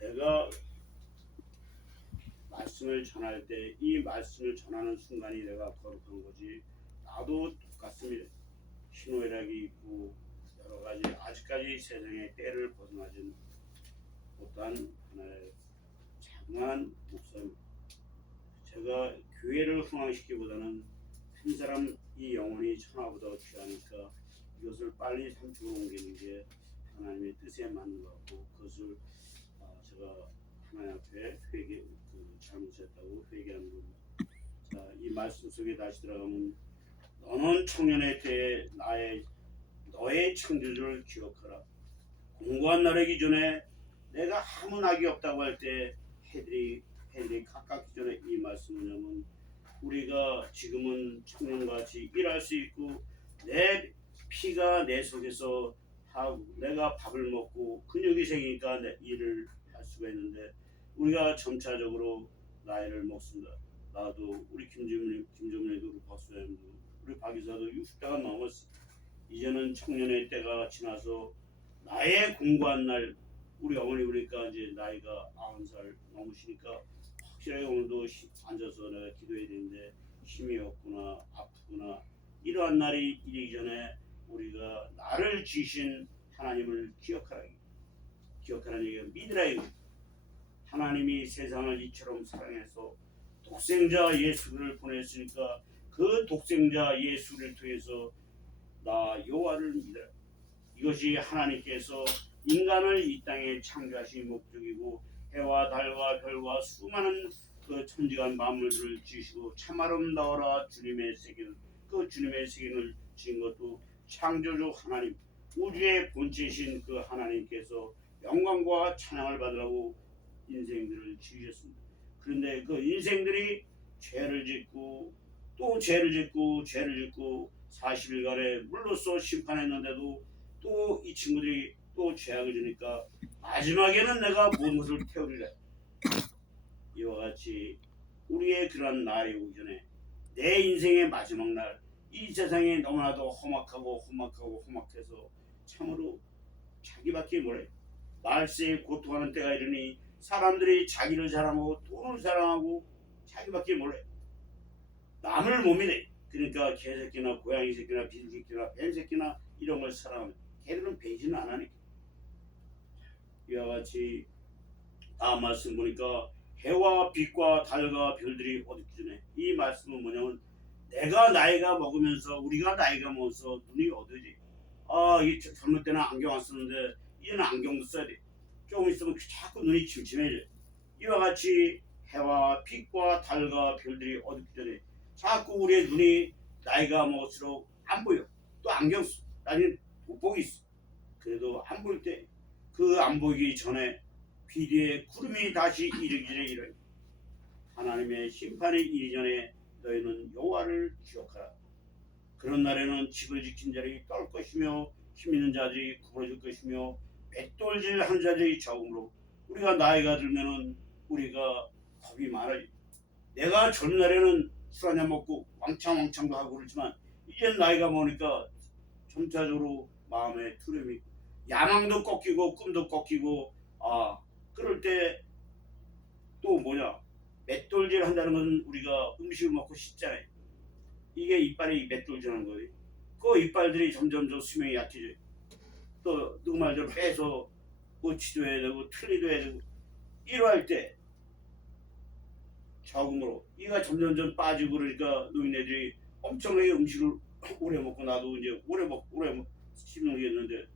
내가 말씀을 전할 때 이 말씀을 전하는 순간이 내가 거룩한 거지. 나도 똑같습니다. 희노애락이 있고 여러 가지 아직까지 세상의 때를 벗어나진 못한 하나의 자그마한 목사입니다. 제가 교회를 흥왕시키기보다는 한 사람 이 영혼이 천하보다 귀하니까 이것을 빨리 삼축으로 옮기는 게 하나님의 뜻에 맞는 것 같고, 그것을 제가 하나님 앞에 잘못했다고 회개하는 겁니다. 자, 이 말씀 속에 다시 들어가면, 너는 청년의 때에 너의 창조주를 기억하라. 공고한 날이기 전에 내가 아무 낙이 없다고 할 때 해들이 가깝기 전에 이 말씀은 뭐냐면, 우리가 지금은 청년같이 일할 수 있고 내 피가 내 속에서 하고 내가 밥을 먹고 근육이 생기니까 내 일을 할 수가 있는데, 우리가 점차적으로 나이를 먹습니다. 나도 우리 김정민도 우리 박수장님도 우리 박이사도 60대가 넘었어. 이제는 청년의 때가 지나서 나의 공고한 날, 우리 어머니 보니까 이제 나이가 90살 넘으시니까 확실하게 오늘도 앉아서 내가 기도해야 되는데 힘이 없구나, 아프구나. 이러한 날이 이르기 전에 우리가 나를 지으신 하나님을 기억하라는 얘기가 믿으라 이거. 하나님이 세상을 이처럼 사랑해서 독생자 예수를 보냈으니까 그 독생자 예수를 통해서 나 여호와를 믿으라. 이것이 하나님께서 인간을 이 땅에 창조하신 목적이고, 해와 달과 별과 수많은 그 천지간 만물들을 지으시고 참 아름다워라 주님의 세계를, 그 주님의 세계를 지은 것도 창조주 하나님, 우주의 본체이신 그 하나님께서 영광과 찬양을 받으라고 인생들을 지으셨습니다. 그런데 그 인생들이 죄를 짓고 또 죄를 짓고 40일간의 물로써 심판했는데도 또 이 친구들이 또 죄악을 지니까 마지막에는 내가 모든 것을 태우리라. 이와 같이 우리의 그런 날이 오기 전에 내 인생의 마지막 날, 이 세상에 너무나도 험악해서 참으로 자기밖에 몰라요. 말세에 고통하는 때가 이르니 사람들이 자기를 사랑하고 돈을 사랑하고 자기밖에 몰라요. 남을 못 믿어요. 그러니까 개새끼나 고양이 새끼나 비둘기새끼나 뱀새끼나 이런 걸 사랑하면 걔들은 배신을 안 하니까. 이와 같이 다음 말씀 보니까 해와 빛과 달과 별들이 어둡기 전에, 이 말씀은 뭐냐면 우리가 나이가 먹어서 눈이 어두워지. 이 젊을 때는 안경 안 쓰는데 이제는 안경도 써야 돼. 조금 있으면 자꾸 눈이 침침해져. 이와 같이 해와 빛과 달과 별들이 어둡기 전에 자꾸 우리의 눈이 나이가 먹을수록 안 보여. 또 안경 써. 나는 돋보기 있어. 그래도 안 보일 때, 그 안 보이기 전에 비 뒤에 구름이 다시 이르기 전에 이르니 하나님의 심판이 이르기 전에 너희는 여호와를 기억하라. 그런 날에는 집을 지킨 자들이 떨 것이며 힘 있는 자들이 구부러질 것이며 맷돌질 한 자들이 적음으로, 우리가 나이가 들면은 우리가 겁이 많아져. 내가 젊은 날에는 술 한잔 먹고 왕창도 하고 그렇지만 이제 나이가 먹으니까 점차적으로 마음에 두려움이 있고 야망도 꺾이고 꿈도 꺾이고, 그럴 때 또 맷돌질 한다는 것은 우리가 음식을 먹고 씹잖아요. 이게 이빨이 맷돌질하는 거예요. 그 이빨들이 점점 수명이 약해져요. 또 누구 말대로 빼서 치도 해야 되고 틀리도 해야 되고, 이러할 때 적응으로 이가 점점 빠지고 그러니까 노인네들이 엄청나게 음식을 오래 먹고, 나도 이제 오래 씹는 게 있는데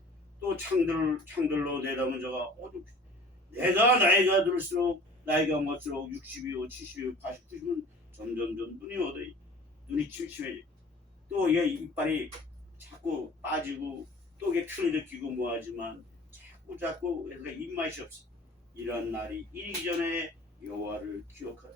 또 창들로 내다본 자가 내가 나이가 들수록 나이가 먹을수록 60이고 70이고 80, 90은 점점 눈이 침침해져. 또 이게 이빨이 자꾸 빠지고 또 이게 틀을 끼고 뭐하지만 자꾸 입맛이 없어. 이런 날이 이르기 전에 여호와를 기억하라.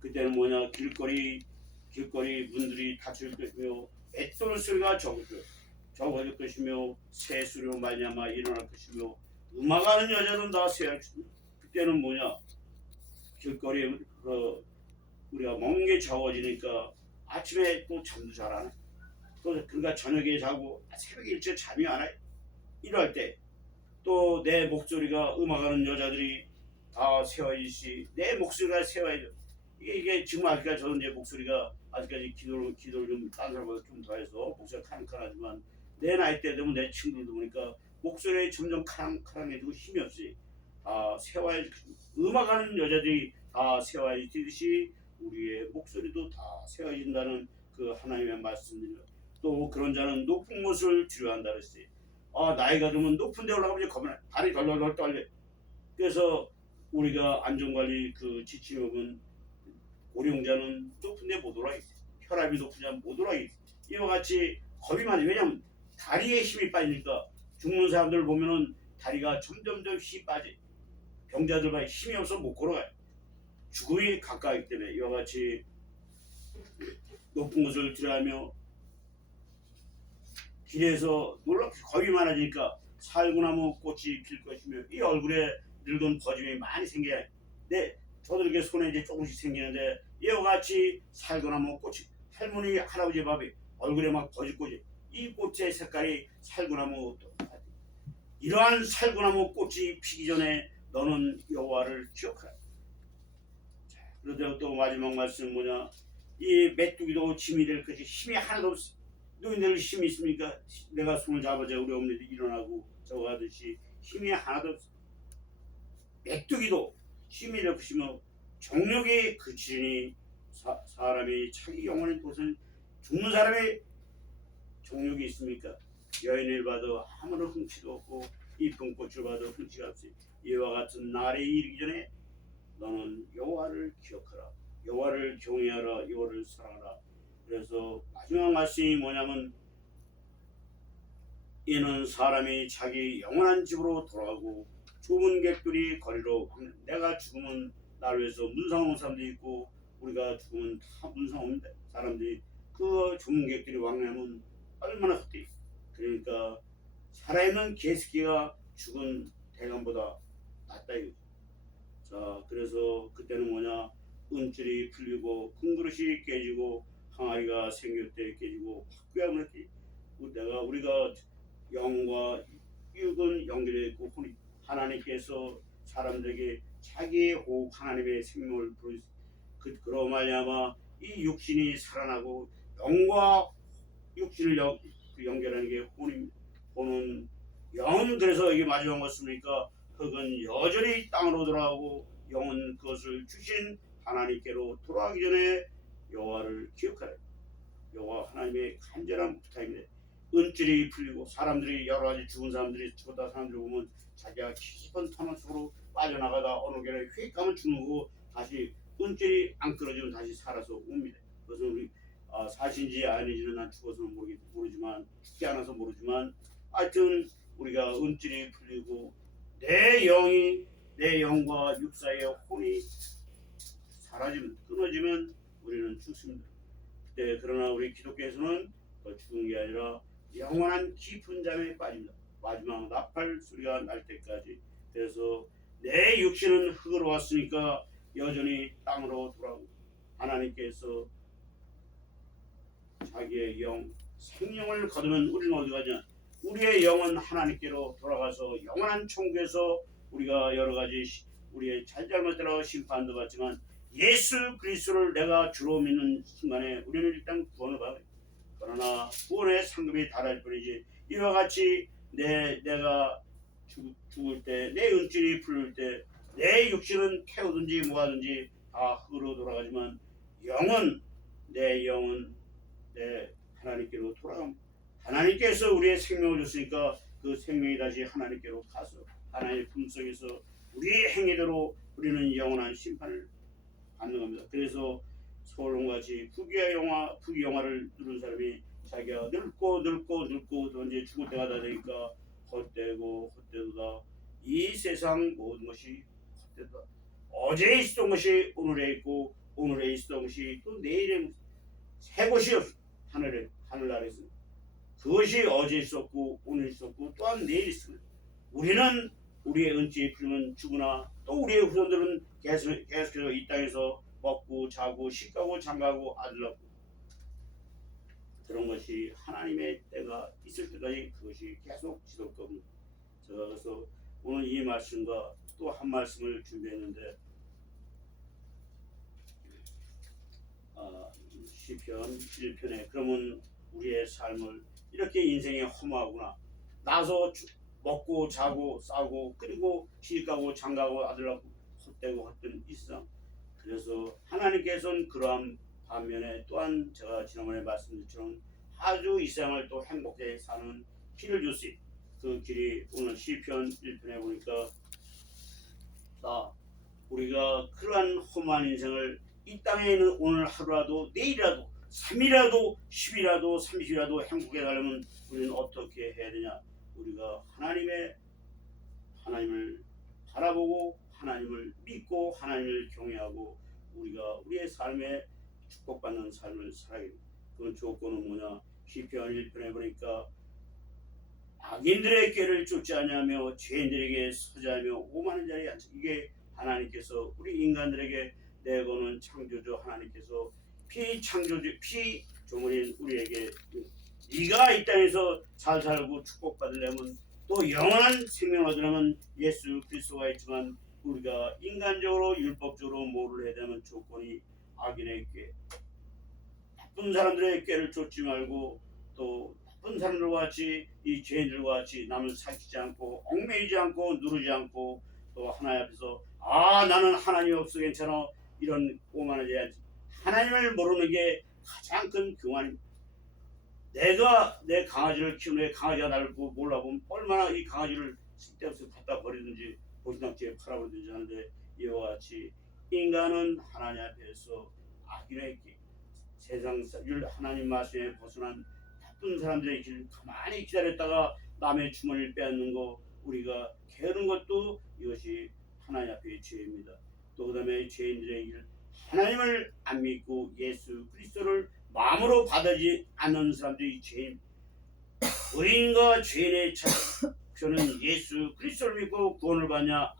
그때는 길거리 문들이 닫힐 것이며 맷돌 소리가 적어질 것이며 새소리로 말미암아 일어날 것이며 음악하는 여자는 다 새할 것이며, 그때는 길거리에 우리가 먹는 게 적어지니까 아침에 또 잠도 잘 안 해. 그러니까 저녁에 자고 새벽에 일찍 잠이 안 와요. 이럴 때 또 내 목소리가 음악하는 여자들이 다 세워지시 내 목소리가 세워야죠. 이게 지금 아직까지 저는 제 목소리가 아직까지 기도를 좀 다른 사람보다 좀 더해서 목소리가 카랑카랑하지만 내 나이 때 되면 내 친구들도 보니까 목소리에 점점 카랑카랑해지고 힘이 없이 다 세워야지. 음악하는 여자들이 다 세워야지듯이 우리의 목소리도 다 세워진다는 그 하나님의 말씀입니다. 또 그런 자는 높은 곳을 두려워한다 그랬어요. 나이가 들면 높은 데 올라가면 이제 겁나 발이 덜덜덜 떨려. 그래서 우리가 안전관리 그 지침법은 고령자는 높은 데 못 올라가겠어요. 혈압이 높으면 못 올라가겠어요. 이와 같이 겁이 많이. 왜냐면 다리에 힘이 빠지니까 죽는 사람들 보면은 다리가 점점점 힘이 빠져. 병자들만 힘이 없어 못 걸어가요. 죽음이 가까이기 때문에 이와 같이 높은 곳을 들어가며 길에서 놀랍게 겁이 많아지니까 살구나무 꽃이 필 것이며 이 얼굴에 늙은 버짐이 많이 생겨요. 네, 저도 이렇게 손에 이제 조금씩 생기는데 이와 같이 살구나무 꽃이 할머니 할아버지 밥이 얼굴에 막 버짓꽃이 이 꽃의 색깔이 살구나무 똑같아요. 이러한 살구나무 꽃이 피기 전에 너는 여호와를 기억하라. 그런데 또 마지막 말씀은 뭐냐? 이 메뚜기도 짐이 될 것이 힘이 하나도 없어. 너희들 힘이 있습니까? 내가 손을 잡아줘 우리 어머니도 일어나고 저거 하듯이 힘이 하나도 없어. 메뚜기도 힘이 될 것이며 정력이 그치니 사람이 자기 영혼의 도선 죽는 사람의 정력이 있습니까? 여인을 봐도 아무런 흥치도 없고 이쁜 꽃을 봐도 흥치가 없어요. 이와 같은 날에 이르기 전에 너는 여호와를 기억하라. 여호와를 경외하라. 여호와를 사랑하라. 그래서 마지막 말씀이 뭐냐면 이는 사람이 자기 영원한 집으로 돌아가고 죽은 객들이 거리로 내가 죽으면 나를 위해서 문상온 사람도 있고 우리가 죽으면 다 문상온 사람들이 그 죽은 객들이 왕래하면 얼마나 헛되이. 그러니까 살아있는 개새끼가 죽은 대감보다 낫다 이거죠. 자, 그래서 그때는 뭐냐? 은줄이 풀리고 큰그릇이 깨지고 항아리가 생길 때 깨지고 바퀴가 깨지고 우리가 영과 육은 연결되어 있고 하나님께서 사람들에게 자기의 호흡 하나님의 생명을 부르시 그로 말미암아 이 육신이 살아나고 영과 육신을 연결하는 게 혼입니다. 혼은 영은 그래서 이게 마지막 것입니까? 흙은 여전히 땅으로 돌아가고 영은 그것을 주신 하나님께로 돌아가기 전에 여호와를 기억하라. 여호와 하나님의 간절한 부탁입니다. 은줄이 풀리고 사람들이 여러 가지 죽은 사람들이 죽었다 사람들 보면 자기가 깊은 터널 속으로 빠져나가다 어느 길에 휙 가면 죽는 거고 다시 은줄이 안 끊어지면 다시 살아서 옵니다. 그것은 우리 사실인지 아닌지는 난 죽어서는 모르지만 죽지 않아서 모르지만 하여튼 우리가 은줄이 풀리고 내 영과 육 사이의 혼이 사라지면 끊어지면 우리는 죽습니다. 그때 그러나 우리 기독교에서는 죽은 게 아니라 영원한 깊은 잠에 빠집니다. 마지막 나팔 소리가 날 때까지. 그래서 내 육신은 흙으로 왔으니까 여전히 땅으로 돌아오고 하나님께서 자기의 생명을 거두면 우리는 어디 가냐? 우리의 영은 하나님께로 돌아가서 영원한 천국에서 우리가 여러 가지 우리의 잘잘못대로 심판도 받지만 예수 그리스도를 내가 주로 믿는 순간에 우리는 일단 구원을 받아요. 그러나 구원의 상급이 달할 뿐이지 이와 같이 내가 죽을 때 내 은줄이 풀릴 때 내 육신은 태우든지 뭐하든지 다 흙으로 돌아가지만 내 영은 내 하나님께로 돌아갑니다. 하나님께서 우리의 생명을 줬으니까 그 생명이 다시 하나님께로 가서 하나님의 품속에서 우리의 행위대로 우리는 영원한 심판을 받는 겁니다. 그래서 솔로몬같이 부귀 영화를 누른 사람이 자기가 늙고 또 이제 죽을 때가 다 되니까 헛되도다. 이 세상 모든 것이 헛되다. 어제 있었던 것이 오늘에 있고 오늘에 있었던 것이 또 내일에 새 것이 없어. 하늘나라에서 그것이 어제 있었고 오늘 있었고 또한 내일 있습니다. 우리는 우리의 은총이 풀리면 죽으나 또 우리의 후손들은 계속해서 이 땅에서 먹고 자고 식가고 장가고 아들 낳고 그런 것이 하나님의 때가 있을 때까지 그것이 계속 지속될 겁니다. 제가 그래서 오늘 이 말씀과 또 한 말씀을 준비했는데 시편 1편에 그러면 우리의 삶을 이렇게 인생이 허무하구나. 나서 먹고 자고 싸고 그리고 시집가고 장가고 아들 낳고 헛되고 헛된 일상. 그래서 하나님께서는 그러한 반면에 또한 제가 지난번에 말씀드린 것처럼 아주 이 세상을 또 행복하게 사는 길을 주시. 그 길이 오늘 시편 1편에 보니까 우리가 그러한 험한 인생을 이 땅에 있는 오늘 하루라도 내일이라도 3일이라도 10일이라도 30일이라도 행복해 가려면 우리는 어떻게 해야 되냐? 우리가 하나님을 바라보고 하나님을 믿고 하나님을 경외하고 우리가 우리의 삶에 축복받는 삶을 살아야 됩니다. 그 조건은 뭐냐? 시편 1편에 보니까 악인들의 꾀를 쫓지 아니하며 죄인들에게 서지 않으며 오만한 자리에 앉지. 이게 하나님께서 우리 인간들에게 내거는 창조주 하나님께서 피조물인 우리에게 네가 이 땅에서 잘 살고 축복받으려면 또 영원한 생명을 얻으려면 예수 그리스도가 있지만 우리가 인간적으로 율법적으로 뭐를 해야 되는 조건이 악인의 꾀, 나쁜 사람들의 꾀를 쫓지 말고 또 나쁜 사람들과 같이 이 죄인들과 같이 남을 사귀지 않고 얽매이지 않고 누르지 않고 또 하나님 앞에서 나는 하나님 없어 괜찮아 이런 오만하지 않지. 하나님을 모르는 게 가장 큰 교만입니다. 내가 내 강아지를 키우는데 강아지가 나를 몰라보면 얼마나 이 강아지를 쓸데없이 갖다 버리든지 보지않게 팔아버리든지 하는데 이와 같이 인간은 하나님 앞에서 악인의 길, 세상 하나님 말씀에 벗어난 나쁜 사람들의 길 가만히 기다렸다가 남의 주머니를 빼앗는 거 우리가 게으른 것도 이것이 하나님 앞의 죄입니다. 또 그 다음에 죄인들의 길 하나님을 안 믿고 예수 그리스도를 마음으로 받아지 않는 사람들이 죄인. 의인과 죄인의 차이. 저는 예수 그리스도를 믿고 구원을 받냐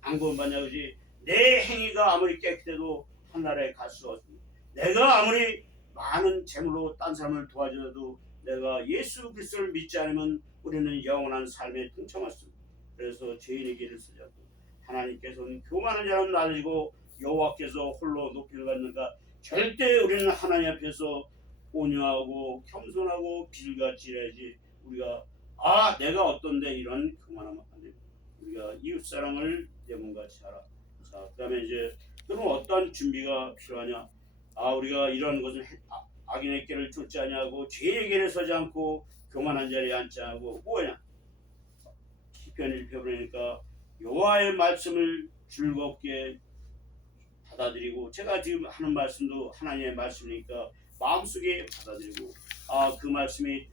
안 구원받냐 그지. 내 행위가 아무리 깨끗해도 하늘나라에 갈 수 없습니다. 내가 아무리 많은 재물로 딴 사람을 도와줘도 내가 예수 그리스도를 믿지 않으면 우리는 영원한 삶에 동참했습니다. 그래서 죄인의 길을 쓰지 않고 하나님께서는 교만한 자는 낮아지고 여호와께서 홀로 높이를 받는가. 절대 우리는 하나님 앞에서 온유하고 겸손하고 빌같이 해야지. 우리가 내가 어떤데 이런 교만하면 안 됩니다. 우리가 이웃사랑을 내 몸같이 하라. 자, 그 다음에 이제 그럼 어떤 준비가 필요하냐. 우리가 이런 것을 악인의 길을 쫓지 아니하고 죄의 길에 서지 않고 교만한 자리에 앉지 않고 뭐냐. 시편 1편 보니까 여호와의 말씀을 즐겁게 받아들이고 제가 지금 하는 말씀도 하나님의 말씀이니까 마음속에 받아들이고 그 말씀이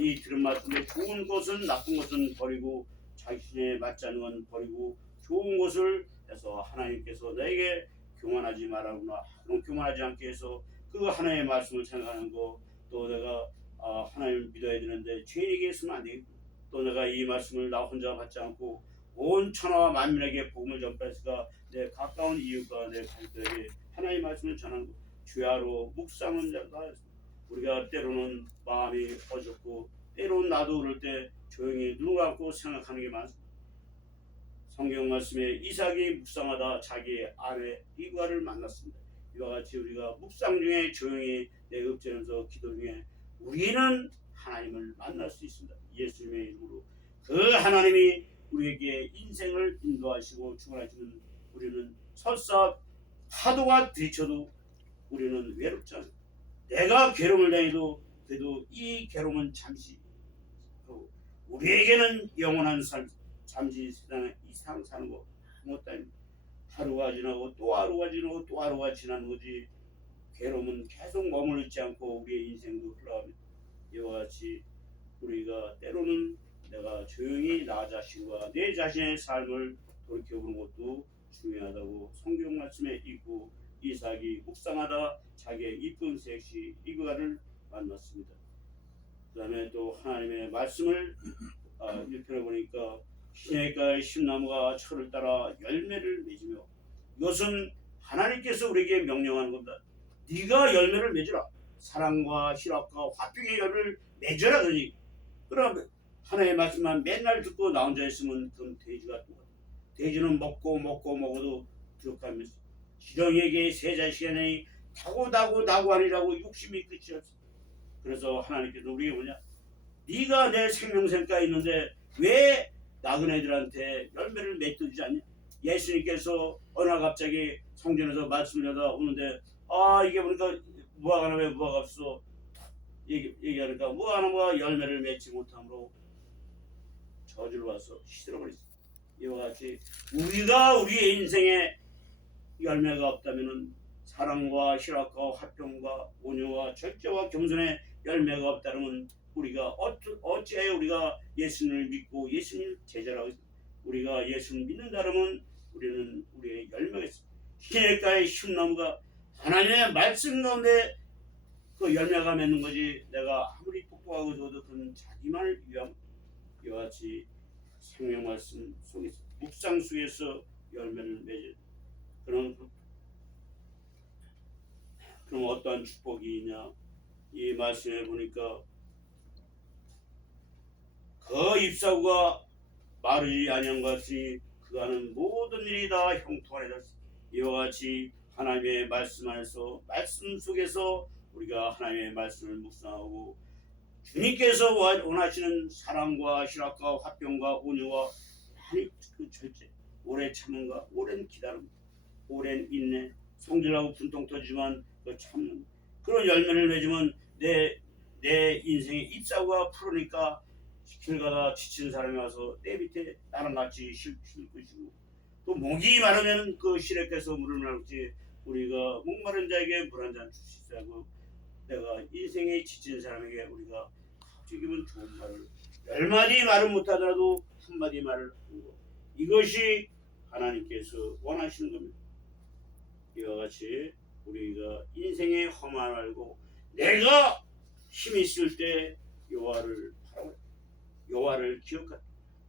이 들은 말씀에 좋은 것은 나쁜 것은 버리고 자신에 맞지 않는 건 버리고 좋은 것을 해서 하나님께서 나에게 교만하지 말라구나. 그럼 교만하지 않게 해서 그 하나님의 말씀을 생각하는 거. 또 내가 하나님을 믿어야 되는데 죄인에게 있으면 안 되겠고 또 내가 이 말씀을 나 혼자 받지 않고 온 천하와 만민에게 복음을 전파했으니까 내 가까운 이웃과 내 가족들에게 하나님의 말씀을 전하는 것. 주야로 묵상은 자가 우리가 때로는 마음이 어둡고 때로는 나도 그럴 때 조용히 눈 감고 생각하는 게 많습니다. 성경 말씀에 이삭이 묵상하다 자기의 아내 리브가를 만났습니다. 이와 같이 우리가 묵상 중에 조용히 내 읍전에서 기도 중에 우리는 하나님을 만날 수 있습니다. 예수님의 이름으로 그 하나님이 우리에게 인생을 인도하시고 축원하시는 우리는 설사 파도가 들이쳐도 우리는 외롭지 않아요. 내가 괴로움을 당해도 그래도 이 괴로움은 잠시 우리에게는 영원한 삶. 잠시 세상에 이 세상 사는 거 아무것도 아닙니다. 하루가 지나고 또 하루가 지나고 또 하루가 지나는 거지. 괴로움은 계속 머물러 있지 않고 우리의 인생도 흘러갑니다. 이와 같이 우리가 때로는 내가 조용히 나 자신과 내 자신의 삶을 돌이켜보는 것도 중요하다고 성경 말씀에 있고 이삭이 묵상하다 자기의 이쁜 섹시 리브가를 만났습니다. 그 다음에 또 하나님의 말씀을 1편에 보니까 시내가의 심나무가 철을 따라 열매를 맺으며 이것은 하나님께서 우리에게 명령하는 겁니다. 네가 열매를 맺으라. 사랑과 희락과 화평의 열을 맺어라. 그러니 그럼 하나님의 말씀만 맨날 듣고 나 혼자 있으면 그건 돼지가 똑같아. 돼지는 먹어도 부족하면서 지렁이에게 새 자식이니 다고 아니라고 욕심이 끝이 없어. 그래서 하나님께서 우리에게 뭐냐, 네가 내 생명샘가에 있는데 왜 나그네들한테 열매를 맺어주지 않냐. 예수님께서 어느 날 갑자기 성전에서 말씀을 하다 오는데 이게 보니까 무화과 나무에 무화과 없어 얘기하니까 무화과 나무가 열매를 맺지 못함으로 저주를 와서 시들어버렸어. 이와 같이 우리가 우리의 인생에 열매가 없다면은 사랑과 희락과 화평과 온유와 절제와 겸손의 열매가 없다면 우리가 어찌해 우리가 예수님을 믿고 예수님 제자라고 했습니다. 우리가 예수를 믿는다면 우리는 우리의 열매가 있습니다. 시냇가의 슌나무가 하나님의 말씀 가운데 그 열매가 맺는 거지, 내가 아무리 똑똑하고 저도 그건 자기만을 위한. 이와 같이 생명 말씀 속에서 묵상 속에서 열매를 맺어. 그럼 어떠한 축복이 있냐? 이 말씀에 보니까 그 잎사구가 마르지 아니한 것이 그가 하는 모든 일이 다 형통하게 되었습니다. 이와 같이 하나님의 말씀 안에서 말씀 속에서 우리가 하나님의 말씀을 묵상하고 주님께서 원하시는 사랑과 희락과 화평과 온유와 그 절제, 오래 참음과 오랜 기다림, 오랜 인내, 성질하고 분통 터지지만 그 참는 그런 열매를 맺으면 내 인생의 잎사구가 푸르니까 길 가다 지친 사람이 와서 내 밑에 나랑 같이 쉴 것이고, 또 목이 마르면 그 시냇가에서 물을 마르지 우리가 목마른 자에게 물 한 잔 주시자고. 내가 인생에 지친 사람에게 우리가 지금은 좋은 말을 10마디 말을 못하더라도 한마디 말을 하는 것, 이것이 하나님께서 원하시는 겁니다. 이와 같이 우리가 인생의 험한 말고 내가 힘이 있을 때 여호와를 바라보라. 여호와를 기억하라.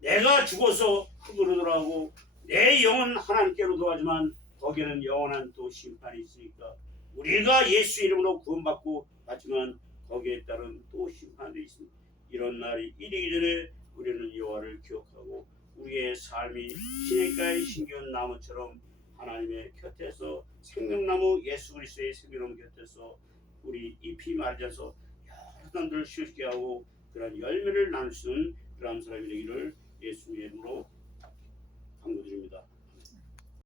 내가 죽어서 흙으로 돌아가고 내 영은 하나님께로 돌아가지만 거기에는 영원한 또 심판이 있으니까 우리가 예수 이름으로 구원받고 받지만 거기에 따른 또 심판이 있습니다. 이런 날이 이르기 전에 우리는 여호와를 기억하고 우리의 삶이 시냇가의 신기한 나무처럼 하나님의 곁에서 생명나무 예수 그리스도의 생명나무 곁에서 우리 잎이 마르지 않아서 여러 사람들을 쉬게 하고 그런 열매를 나눌 수 있는 그런 사람이 되기를 예수님의 이름으로 간구드립니다.